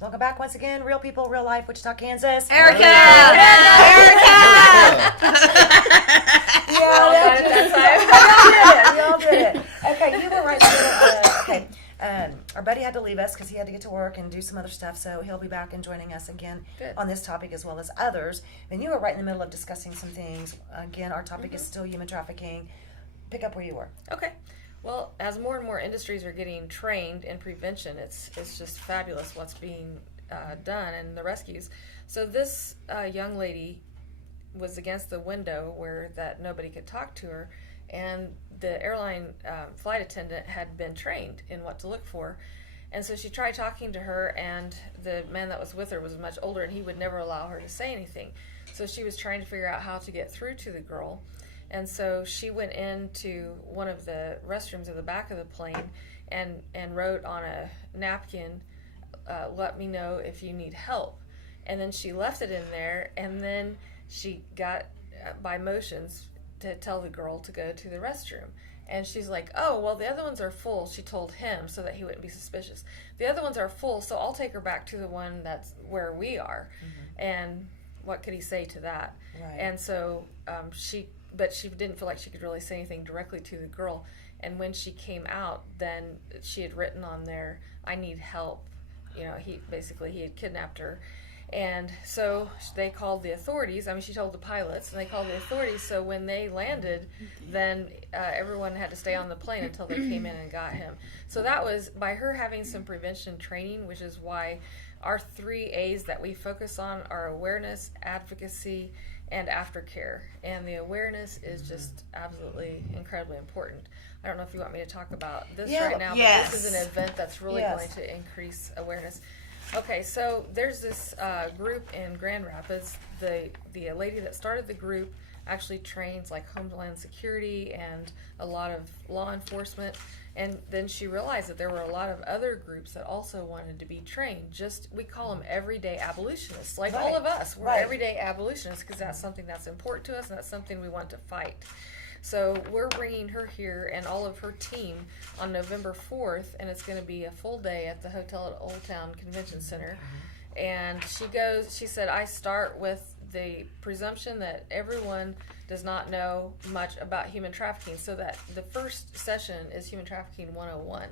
Welcome back once again, real people, real life, Wichita, Kansas. Erica! We all did it. Okay, you were right there. Our buddy had to leave us because he had to get to work and do some other stuff, so he'll be back and joining us again on this topic as well as others. And you were right in the middle of discussing some things. Again, our topic is still human trafficking. Pick up where you were. Okay. Well, as more and more industries are getting trained in prevention, it's just fabulous what's being done and the rescues. So this young lady was against the window where that nobody could talk to her, and the airline flight attendant had been trained in what to look for. And so she tried talking to her, and the man that was with her was much older, and he would never allow her to say anything. So she was trying to figure out how to get through to the girl. And so she went into one of the restrooms at the back of the plane and wrote on a napkin, let me know if you need help. And then she left it in there, and then she got, by motions, to tell the girl to go to the restroom. And she's like, oh, well, the other ones are full, she told him, so that he wouldn't be suspicious. The other ones are full, so I'll take her back to the one that's where we are. Mm-hmm. And what could he say to that? Right. And so she didn't feel like she could really say anything directly to the girl. And when she came out, then she had written on there, I need help. You know, he had kidnapped her. And so they called the authorities. I mean, she told the pilots, and they called the authorities. So when they landed, then everyone had to stay on the plane until they came in and got him. So that was by her having some prevention training, which is why our 3 A's that we focus on are awareness, advocacy, and aftercare. And the awareness is just absolutely incredibly important. I don't know if you want me to talk about this right now, but this is an event that's really going to increase awareness. Okay, so there's this group in Grand Rapids. The lady that started the group actually trains like Homeland Security and a lot of law enforcement. And then she realized that there were a lot of other groups that also wanted to be trained. We call them everyday abolitionists. Like all of us, we're everyday abolitionists because that's something that's important to us and that's something we want to fight. So we're bringing her here and all of her team on November 4th, and it's going to be a full day at the hotel at Old Town Convention Center. And she said, I start with the presumption that everyone does not know much about human trafficking, so that the first session is Human Trafficking 101,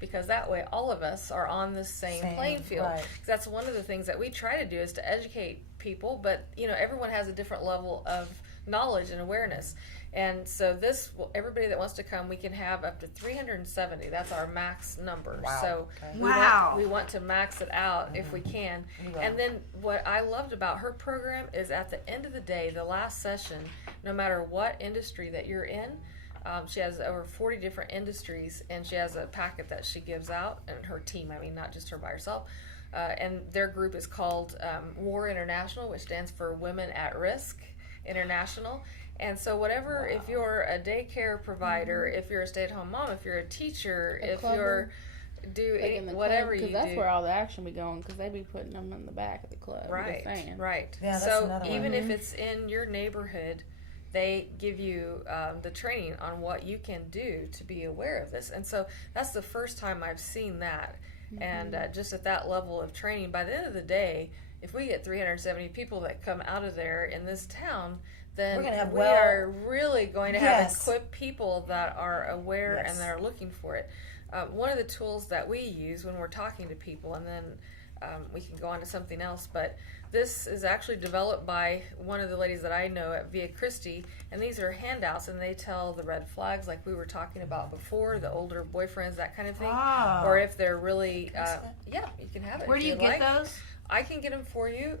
because that way all of us are on the same playing field. Right. That's one of the things that we try to do is to educate people, but everyone has a different level of knowledge and awareness. And so everybody that wants to come, we can have up to 370. That's our max number. Wow. So we want to max it out if we can. And then what I loved about her program is at the end of the day, the last session, no matter what industry that you're in, she has over 40 different industries, and she has a packet that she gives out, and her team, I mean, not just her by herself. And their group is called WAR International, which stands for Women at Risk International. And so whatever, if you're a daycare provider, if you're a stay-at-home mom, if you're a teacher, if you're whatever you do. Because that's where all the action be going, because they be putting them in the back of the club. Right. Yeah, so even if it's in your neighborhood, they give you the training on what you can do to be aware of this. And so that's the first time I've seen that. Mm-hmm. And just at that level of training, by the end of the day, if we get 370 people that come out of there in this town, then we are really going to have equipped people that are aware and that are looking for it. One of the tools that we use when we're talking to people, and then we can go on to something else, but this is actually developed by one of the ladies that I know at Via Christi, and these are handouts, and they tell the red flags like we were talking about before, the older boyfriends, that kind of thing, or if they're really, you can have it. Where do you get those? I can get them for you.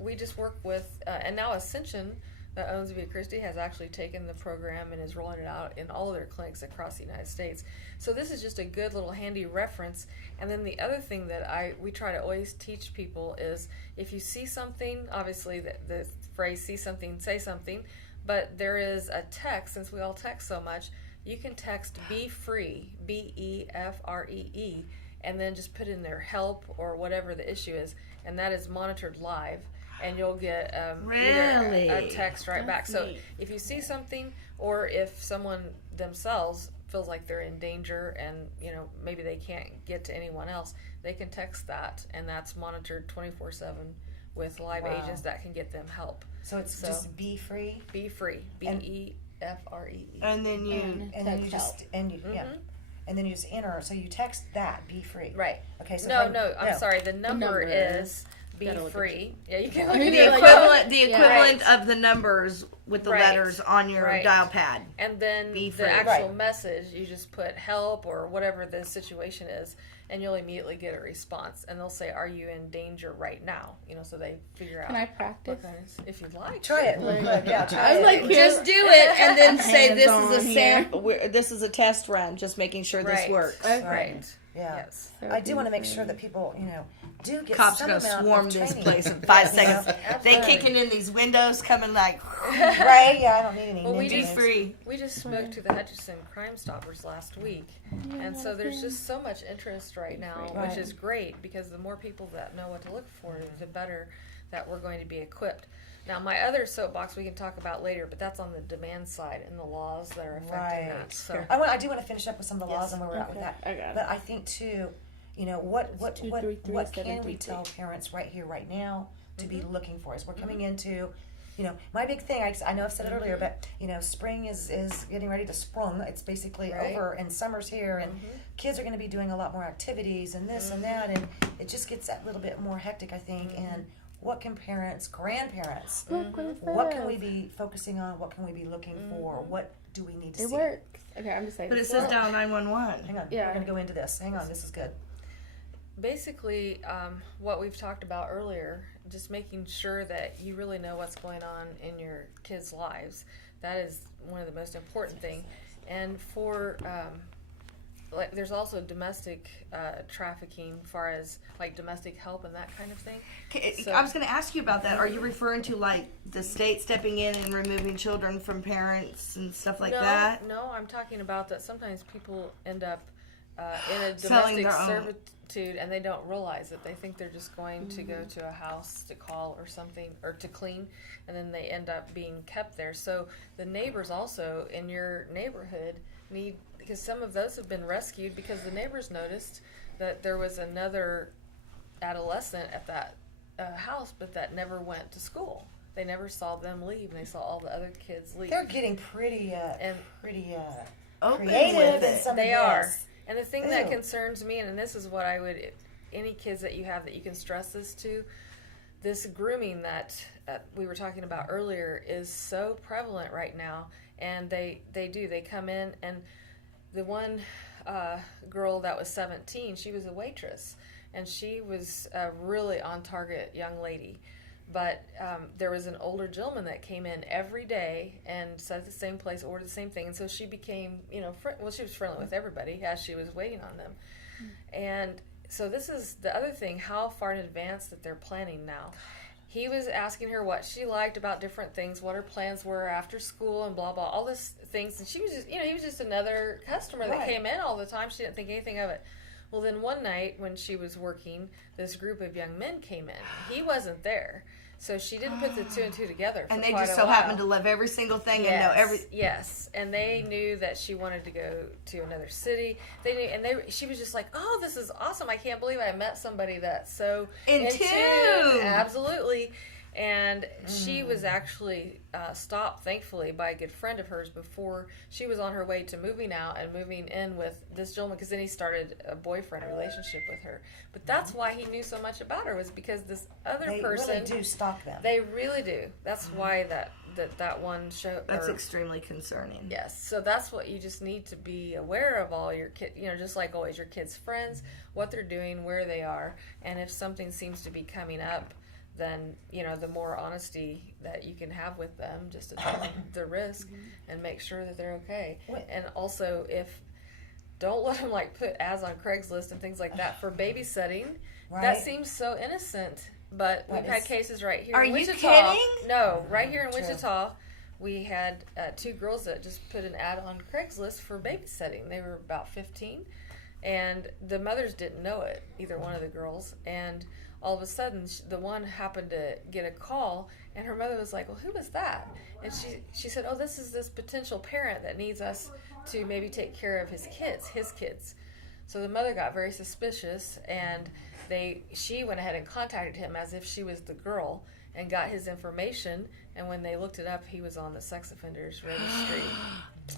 We just work with, and now Ascension, that owns Via Christi, has actually taken the program and is rolling it out in all of their clinics across the United States. So this is just a good little handy reference. And then the other thing that we try to always teach people is, if you see something, obviously the phrase "see something, say something," but there is a text, since we all text so much, you can text "Be Free," BEFREE, and then just put in there "help" or whatever the issue is, and that is monitored live. And you'll get either a text right back. So if you see something, or if someone themselves feels like they're in danger and, maybe they can't get to anyone else, they can text that, and that's monitored 24/7 with live agents that can get them help. So it's just Be Free? Be Free. BEFREE. And then you... And then you just... And then you just enter, so you text that, Be Free. Right. Okay, so... No, I'm sorry. The number is Be Free. Yeah, you can look at the equivalent of the numbers with the letters on your dial pad. And then the actual message, you just put help or whatever the situation is, and you'll immediately get a response. And they'll say, "Are you in danger right now?" So they figure out. Can I practice? If you'd like. Try it. Yeah, try it. it. Just do it and then say this Hands is a on sample. This is a test run, just making sure this works. Right. Yeah. Yes. I do want to make sure that people, do get Cops some are gonna amount swarm of this training. place in 5 seconds. They Absolutely. kicking in these windows, coming like Right? Yeah, I don't need any. Well, we ninja Be moves. Free. We just spoke to the Hutchinson Crime Stoppers last week, and so there's just so much interest right now, which is great because the more people that know what to look for, the better that we're going to be equipped. Now, my other soapbox we can talk about later, but that's on the demand side and the laws that are affecting that. So, I do want to finish up with some of the laws and where we're at with Okay. that. I got it. But I think too, what 233, can we 733. tell parents right here, right now, to be looking for as we're coming into, my big thing. I know I've said it earlier, but spring is getting ready to sprung. It's basically over, and summer's here, and kids are going to be doing a lot more activities and this and that, and it just gets a little bit more hectic, I think. And what can parents, grandparents, what can we be focusing on? What can we be looking for? What do we need to It see? works. Okay, I'm just saying. But it says dial 911. Hang on, Yeah. we're going to go into this. Hang on, this is good. basically, what we've talked about earlier, just making sure that you really know what's going on in your kids' lives. That is one of the most important things. And for there's also domestic trafficking, as far as like domestic help and that kind of thing. I was going to ask you about that. Are you referring to like the state stepping in and removing children from parents and stuff like that? No, I'm talking about that sometimes people end up in a Selling domestic their own. servitude and they don't realize it. They think they're just going to go to a house to call or something, or to clean, and then they end up being kept there. So the neighbors also in your neighborhood need, because some of those have been rescued because the neighbors noticed that there was another adolescent at that house, but that never went to school. They never saw them leave, and they saw all the other kids leave. They're getting pretty Open creative with in it. some They of are. this. And the thing that Ew. concerns me, and this is what I would, any kids that you have that you can stress this to, this grooming that we were talking about earlier is so prevalent right now. And they come in, and the one girl that was 17, she was a waitress, and she was a really on target young lady. But there was an older gentleman that came in every day and sat at the same place, ordered the same thing. And so she became, she was friendly with everybody as she was waiting on them. And so this is the other thing, how far in advance that they're planning now. He was asking her what she liked about different things, what her plans were after school and blah, blah, all these things. And she was just, he was just another customer that came in all the time. She didn't think anything of it. Well, then one night when she was working, this group of young men came in. He wasn't there. So she didn't put the two and two together for And they quite just a so while. happened to love every single thing and know every. Yes, and they knew that she wanted to go to another city. They knew, and she was just like, "Oh, this is awesome! I can't believe I met somebody that's so In tune." tune. Absolutely. And she was actually stopped, thankfully, by a good friend of hers before she was on her way to moving out and moving in with this gentleman, because then he started a boyfriend relationship with her. But that's why he knew so much about her, was because this other person... They really do stalk them. They really do. That's why that one show... That's extremely concerning. Yes, so that's what you just need to be aware of, all your kids, just like always, your kids' friends, what they're doing, where they are, and if something seems to be coming up, then, the more honesty that you can have with them, just to tell them the risk and make sure that they're okay. And also, don't let them put ads on Craigslist and things like that for babysitting. Right. That seems so innocent, but we've had cases right here Are in you Wichita. kidding? No, right here in True. Wichita, we had two girls that just put an ad on Craigslist for babysitting. They were about 15, and the mothers didn't know it, either one of the girls, and all of a sudden, the one happened to get a call, and her mother was like, "Well, who was that?" And she said, "Oh, this is this potential parent that needs us to maybe take care of his kids. So the mother got very suspicious, and she went ahead and contacted him as if she was the girl and got his information. And when they looked it up, he was on the sex offenders registry.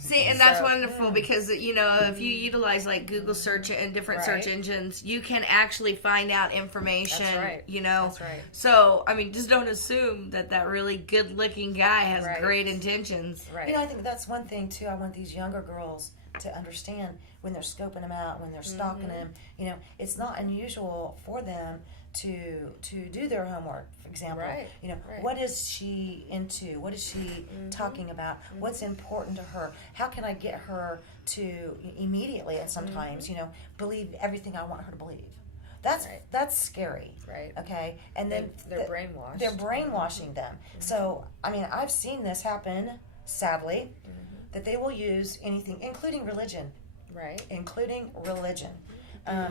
See, and that's wonderful because, you know, if you utilize like Google search and different Right. search engines, you can actually find out information, That's right. you know. That's right. So, I mean, just don't assume that really good looking guy has Right. great intentions. Right. You know, I think that's one thing too. I want these younger girls to understand when they're scoping them out, when they're stalking them. You know, it's not unusual for them to do their homework. For example, Right. you know, Right. what is she into? What is she talking about? What's important to her? How can I get her to immediately and sometimes, you know, believe everything I want her to believe? That's scary. Right. Okay, and then They're brainwashed. They're brainwashing them. So, I mean, I've seen this happen, sadly, that they will use anything, including religion, Right.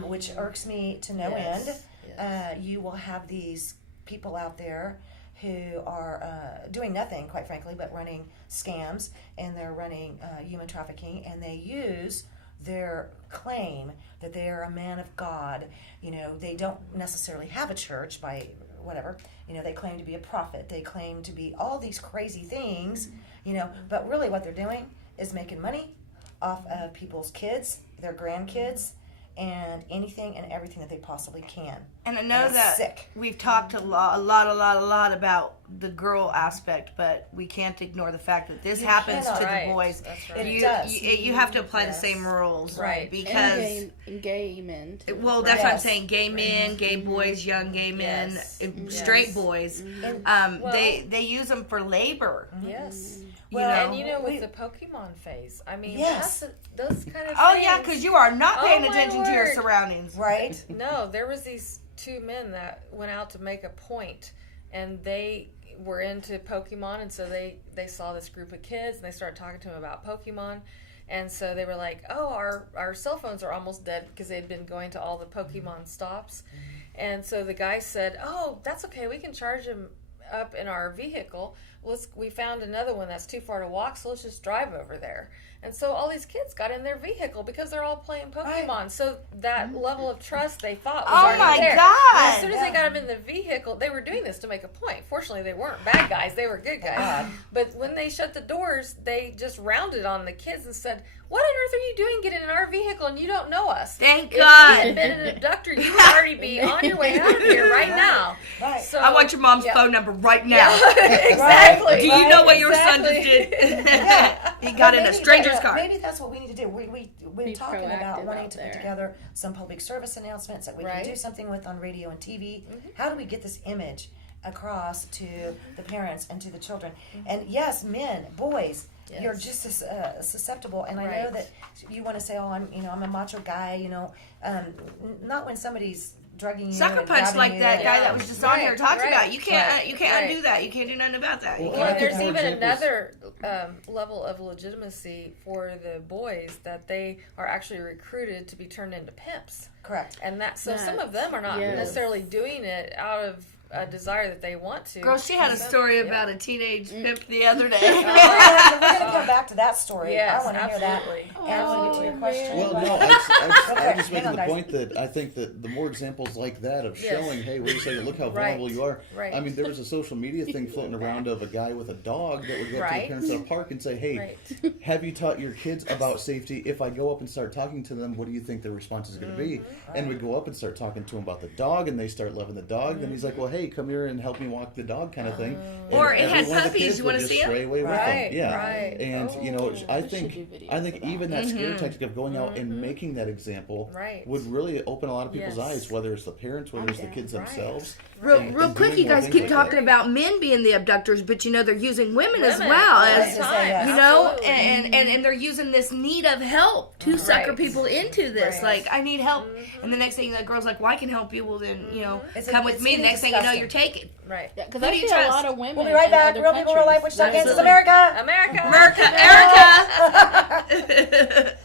which irks me to no Yes. end. Yes. You will have these people out there who are doing nothing, quite frankly, but running scams, and they're running human trafficking, and they use their claim that they are a man of God. You know, they don't necessarily have a church by whatever. You know, they claim to be a prophet. They claim to be all these crazy things, you know, but really what they're doing is making money off of people's kids, their grandkids, and anything and everything that they possibly can. And I know it's that sick. we've talked a lot about the girl aspect, but we can't ignore the fact that this happens cannot. to Right. the boys. That's right. It does. You have to apply the Yes. same rules, Right. Because and gay men. Too. well, that's what I'm Yes. saying. Gay men, gay boys, young gay men, Yes. straight Yes. boys. And, Well- They use them for labor. Yes. Well, And you know, with we- the Pokemon phase, I mean, Yes. those kind of Oh things. yeah, because you are not paying Oh, my attention to your word. surroundings. right? No, there was these two men that went out to make a point, and they were into Pokemon, and so they saw this group of kids, and they started talking to them about Pokemon, and so they were like, "Oh, our cell phones are almost dead," because they'd been going to all the Pokemon stops, and so the guy said, "Oh, that's okay, we can charge them up in our vehicle. We found another one that's too far to walk, so let's just drive over there." And so all these kids got in their vehicle because they're all playing Pokemon. Right. So that level of trust they thought was Oh already my there. God. And as soon as they got them in the vehicle, they were doing this to make a point. Fortunately, they weren't bad guys; they were good guys. But when they shut the doors, they just rounded on the kids and said, "What on earth are you doing getting in our vehicle and you don't know us? Thank If God. you had been an abductor, you would already be on your way out of here right now." Right. So I want your mom's yeah. phone number right now. Exactly. Do you know what your son just Exactly. did? Yeah. He got Well, in a maybe stranger's that- car. Maybe that's what we need to do. We're Be talking about proactive wanting out to there. put together some public service announcements that we Right. can do something with on radio and TV. How do we get this image across to the parents and to the children? And yes, men, boys, you're Yes. just as susceptible. And I know Right. that you want to say, "Oh, I'm a macho guy," you know. Not when somebody's drugging you. Sucker and punch grabbing like you that and- guy that was just on here Right, talking right, about. You can't right, you can't right. undo that. You can't do nothing about that. You Well, can't- Well, there's more even examples. another level of legitimacy for the boys that they are actually recruited to be turned into pimps, Correct. and that so some of them are not Yes. necessarily doing it out of a desire that they want to. Girl, she had a Some- story yeah. about a teenage pimp the other day. We're gonna come back to that story. Yes, I want to hear that. absolutely. And I want to get to your question. Well, Go no, ahead. I'm Okay, just hang making on, the guys. point that I think that the more examples like that of Yes. showing, hey, wait a second, look how Right. vulnerable you are. Right. I mean, there was a social media thing floating around of a guy with a dog that would go up to the Right. parents at a park and say, hey, Right. have you taught your kids about safety? If I go up and start talking to them, what do you think their response is going to be? And we go up and start talking to them about the dog, and they start loving the dog. Then he's like, well, hey, come here and help me walk the dog kind of thing. And Or it every had one of the puppies. kids You wanna would just see 'em? stray away with Right, them. Yeah. right. And, you know, Oh. I We should do think videos of even that scare tactic of going out and making that example Right. would really open a lot of people's Yes. eyes, whether it's the parents, whether it's the kids Right. themselves. Real and quick, doing you more guys things keep like talking that. about men being the abductors, but you know they're using women as Women, well all as the time. you know, Absolutely. and they're using this need of help to sucker Right. people into this. Right. Like, I need help, and the next thing that girl's like, "Well, I can help you." Well, then you know, It's come with me. getting Next thing you know, disgusting. you're taken. Right. Because Who I do you see a trust? lot of women. We'll be right in back. other Real people, real life. countries. Wichita, Kansas, Absolutely. America. America. America, Erica.